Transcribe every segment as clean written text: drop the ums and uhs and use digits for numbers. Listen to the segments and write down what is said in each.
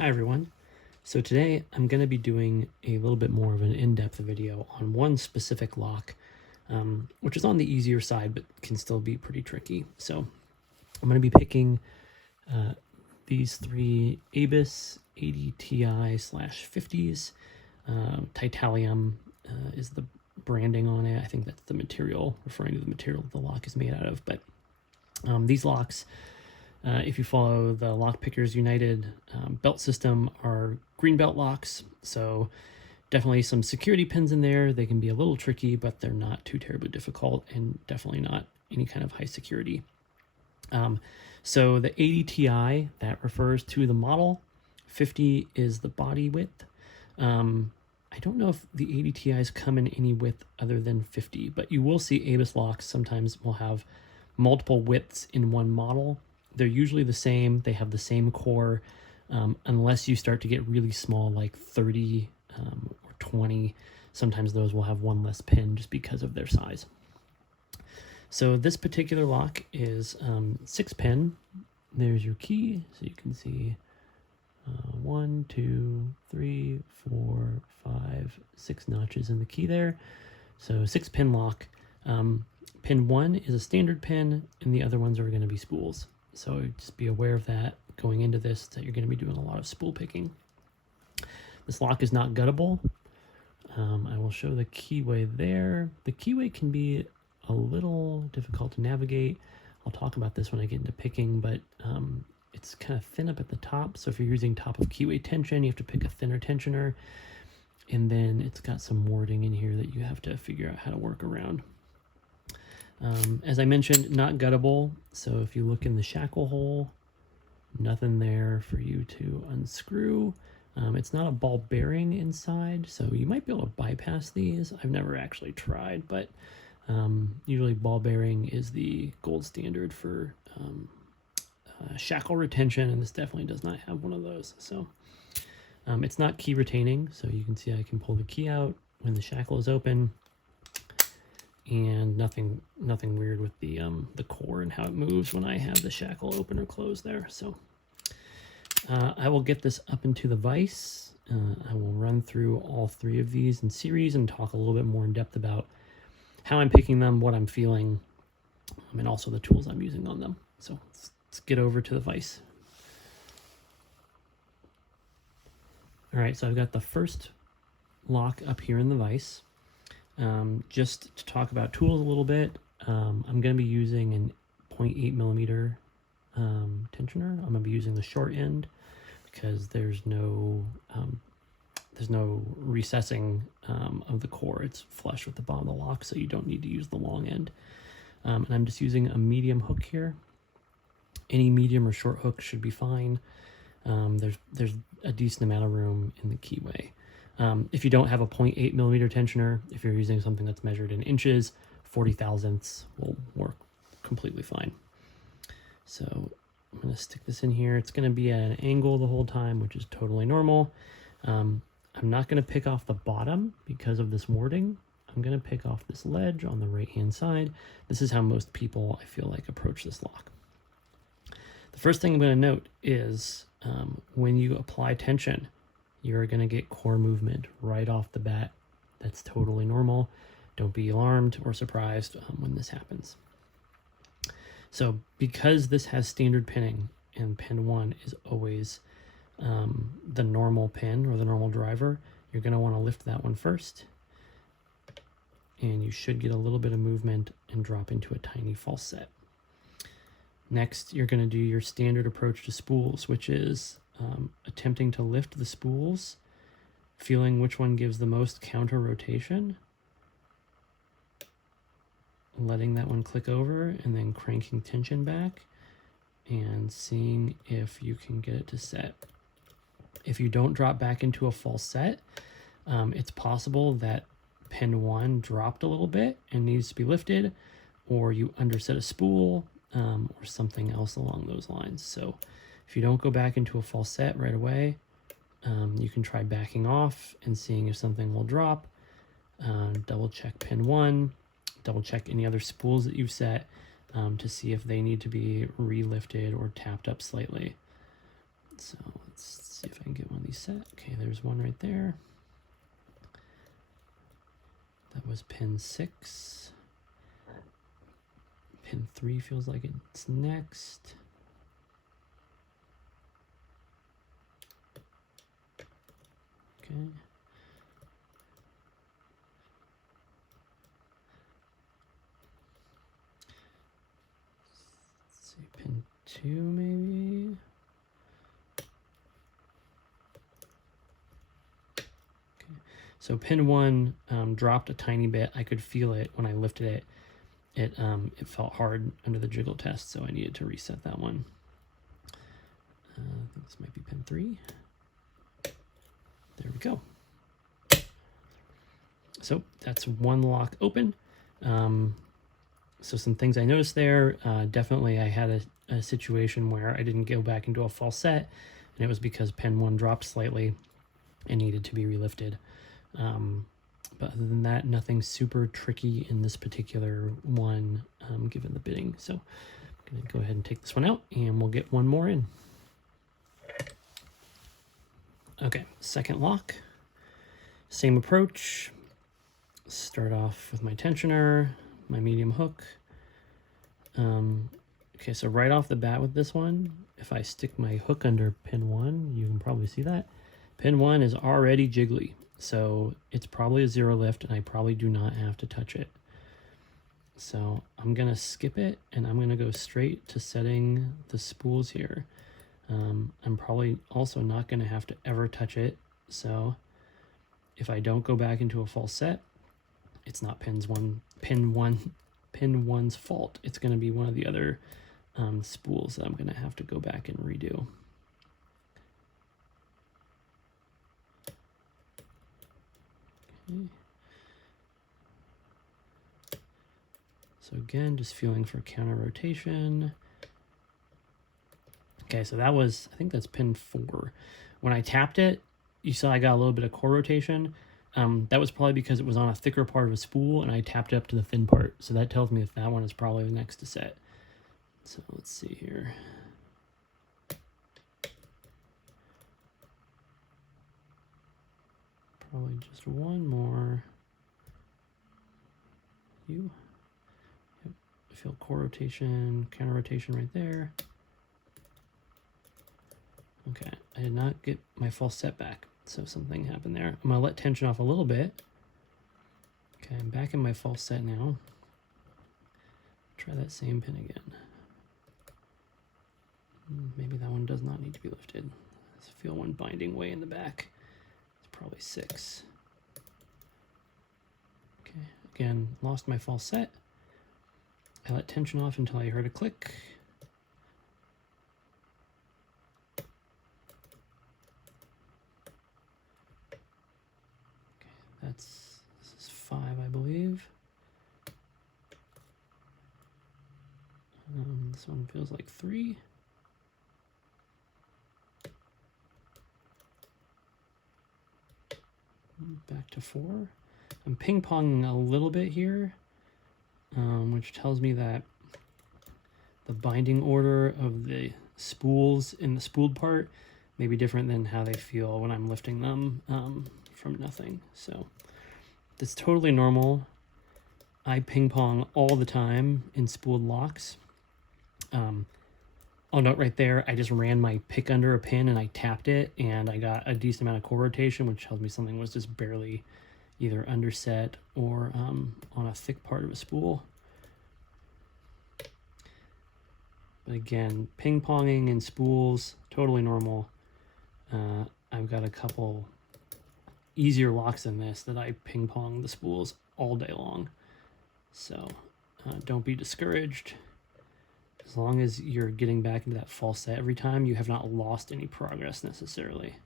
Hi everyone. So today I'm going to be doing a little bit more of an in-depth video on one specific lock, which is on the easier side but can still be pretty tricky. So I'm going to be picking these three Abus 80 Ti/50s. Titanium is the branding on it. I think that's the material, referring to the material the lock is made out of. But these locks, if you follow the Lock Pickers United belt system, are green belt locks. So definitely some security pins in there. They can be a little tricky, but they're not too terribly difficult and definitely not any kind of high security. So the 80 Ti, that refers to the model. 50 is the body width. I don't know if the 80 Ti's come in any width other than 50, but you will see Abus locks sometimes will have multiple widths in one model. They're usually the same. They have the same core, unless you start to get really small, like 30 or 20. Sometimes those will have one less pin just because of their size. So this particular lock is 6 pin. There's your key, so you can see 1, 2, 3, 4, 5, 6 notches in the key there. So 6 pin lock. Pin 1 is a standard pin, and the other ones are going to be spools. So just be aware of that going into this, that you're going to be doing a lot of spool picking. This lock is not guttable. I will show the keyway there. The keyway can be a little difficult to navigate. I'll talk about this when I get into picking, but it's kind of thin up at the top. So if you're using top of keyway tension, you have to pick a thinner tensioner. And then it's got some wording in here that you have to figure out how to work around. As I mentioned, not guttable. So if you look in the shackle hole, nothing there for you to unscrew. It's not a ball bearing inside, so you might be able to bypass these. I've never actually tried, but usually ball bearing is the gold standard for shackle retention, and this definitely does not have one of those. So it's not key retaining, so you can see I can pull the key out when the shackle is open. And nothing weird with the core and how it moves when I have the shackle open or closed there. So I will get this up into the vise. I will run through all three of these in series and talk a little bit more in depth about how I'm picking them, what I'm feeling, and also the tools I'm using on them. So let's get over to the vise. All right, so I've got the first lock up here in the vise. Just to talk about tools a little bit, I'm going to be using an 0.8 millimeter tensioner. I'm going to be using the short end because there's no recessing of the core. It's flush with the bottom of the lock, so you don't need to use the long end. And I'm just using a medium hook here. Any medium or short hook should be fine. There's a decent amount of room in the keyway. If you don't have a 0.8 millimeter tensioner, if you're using something that's measured in inches, 40 thousandths will work completely fine. So I'm going to stick this in here. It's going to be at an angle the whole time, which is totally normal. I'm not going to pick off the bottom because of this wording. I'm going to pick off this ledge on the right-hand side. This is how most people, I feel like, approach this lock. The first thing I'm going to note is when you apply tension, you're going to get core movement right off the bat. That's totally normal. Don't be alarmed or surprised when this happens. So because this has standard pinning and pin 1 is always the normal pin or the normal driver, you're going to want to lift that one first. And you should get a little bit of movement and drop into a tiny false set. Next, you're going to do your standard approach to spools, which is attempting to lift the spools, feeling which one gives the most counter rotation, letting that one click over, and then cranking tension back and seeing if you can get it to set. If you don't drop back into a false set, it's possible that pin 1 dropped a little bit and needs to be lifted, or you underset a spool or something else along those lines. So if you don't go back into a false set right away, you can try backing off and seeing if something will drop. Double check pin 1, double check any other spools that you've set to see if they need to be re-lifted or tapped up slightly. So let's see if I can get one of these set. Okay, there's one right there. That was pin 6. Pin 3 feels like it's next. Okay. Let's see, pin 2 maybe. Okay. So pin 1 dropped a tiny bit. I could feel it when I lifted it. It felt hard under the jiggle test, so I needed to reset that one. I think this might be pin 3. There we go. So that's one lock open. So some things I noticed there, definitely I had a situation where I didn't go back into a false set, and it was because pin 1 dropped slightly and needed to be relifted. But other than that, nothing super tricky in this particular one, given the bidding. So I'm going to go ahead and take this one out, and we'll get one more in. Okay, second lock. Same approach. Start off with my tensioner, my medium hook. Okay, so right off the bat with this one, if I stick my hook under pin 1, you can probably see that. Pin 1 is already jiggly, so it's probably a 0 lift, and I probably do not have to touch it. So I'm gonna skip it, and I'm gonna go straight to setting the spools here. I'm probably also not gonna have to ever touch it, so if I don't go back into a false set, it's not pin 1's fault. It's going to be one of the other spools that I'm going to have to go back and redo. Okay. So again, just feeling for counter rotation. Okay, so that was, I think that's pin 4. When I tapped it, you saw I got a little bit of core rotation. That was probably because it was on a thicker part of a spool and I tapped it up to the thin part. So that tells me that one is probably the next to set. So let's see here. Probably just one more. Yep. I feel core rotation, counter rotation right there. Okay, I did not get my false set back, so something happened there. I'm gonna let tension off a little bit. Okay, I'm back in my false set now. Try that same pin again. Maybe that one does not need to be lifted. I feel one binding way in the back. It's probably 6. Okay, again, lost my false set. I let tension off until I heard a click. This is 5, I believe. This one feels like 3. Back to 4. I'm ping-ponging a little bit here, which tells me that the binding order of the spools in the spooled part may be different than how they feel when I'm lifting them from nothing. So that's totally normal. I ping pong all the time in spooled locks. I'll note right there, I just ran my pick under a pin and I tapped it and I got a decent amount of core rotation, which tells me something was just barely either underset or on a thick part of a spool. But again, ping ponging in spools, totally normal. I've got a couple easier locks than this that I ping pong the spools all day long. So don't be discouraged. As long as you're getting back into that false set every time, you have not lost any progress necessarily.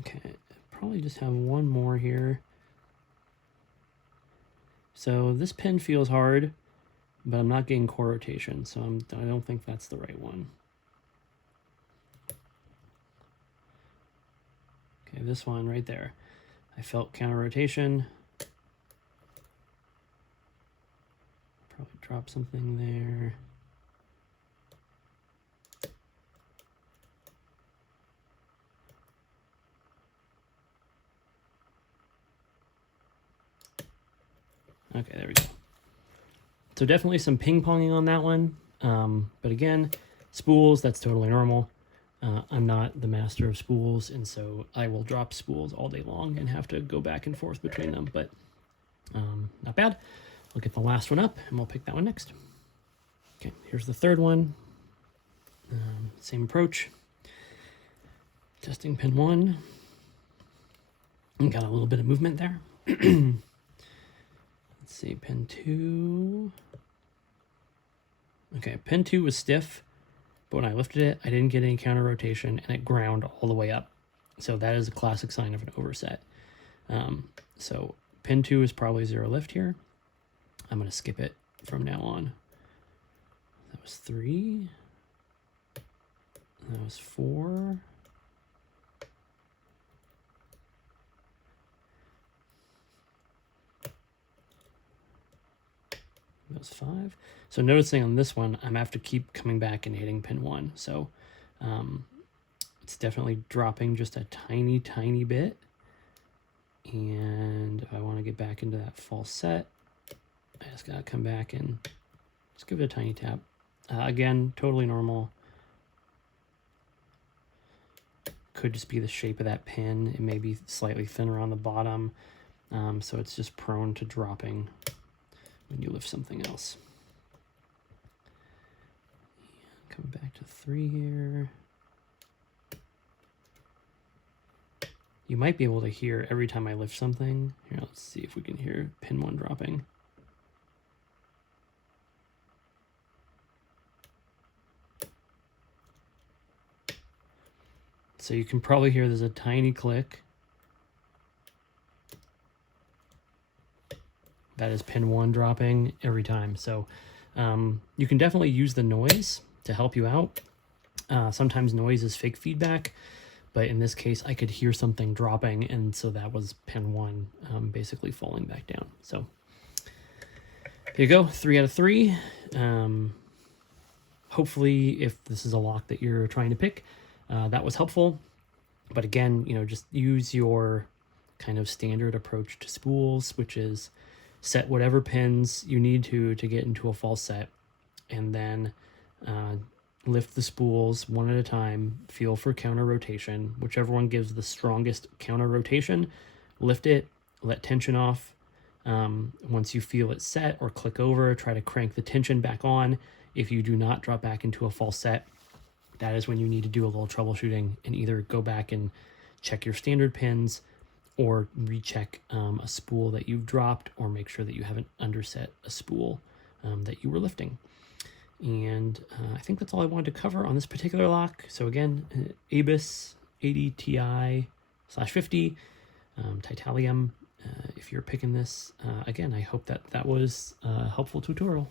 Okay, probably just have one more here. So this pin feels hard, but I'm not getting core rotation, so I don't think that's the right one. Okay, this one right there. I felt counter rotation. Probably drop something there. So definitely some ping-ponging on that one. But again, spools, that's totally normal. I'm not the master of spools, and so I will drop spools all day long and have to go back and forth between them, but not bad. We'll get the last one up, and we'll pick that one next. Okay, here's the third one. Same approach. Testing pin 1. And got a little bit of movement there. Let's see, pin 2. Okay, pin 2 was stiff, but when I lifted it, I didn't get any counter rotation, and it ground all the way up. So that is a classic sign of an overset. So pin 2 is probably 0 lift here. I'm going to skip it from now on. That was 3. That was 4. That was 5. So noticing on this one, I'm going to have to keep coming back and hitting pin 1. So it's definitely dropping just a tiny, tiny bit. And if I want to get back into that false set, I just got to come back and just give it a tiny tap. Again, totally normal. Could just be the shape of that pin. It may be slightly thinner on the bottom. So it's just prone to dropping when you lift something else. Coming back to 3 here. You might be able to hear every time I lift something. Here, let's see if we can hear pin 1 dropping. So you can probably hear there's a tiny click. That is pin 1 dropping every time. So you can definitely use the noise to help you out. Sometimes noise is fake feedback, but in this case I could hear something dropping, and so that was pin 1 basically falling back down. So here you go, 3 out of 3. Hopefully, if this is a lock that you're trying to pick, that was helpful. But again, you know, just use your kind of standard approach to spools, which is set whatever pins you need to get into a false set, and then lift the spools one at a time, feel for counter rotation. Whichever one gives the strongest counter rotation, lift it, let tension off. Once you feel it set or click over, try to crank the tension back on. If you do not drop back into a false set, that is when you need to do a little troubleshooting and either go back and check your standard pins or recheck a spool that you've dropped, or make sure that you haven't underset a spool that you were lifting. And I think that's all I wanted to cover on this particular lock. So again, Abus 80 Ti/50 Titanium. If you're picking this, again, I hope that was a helpful tutorial.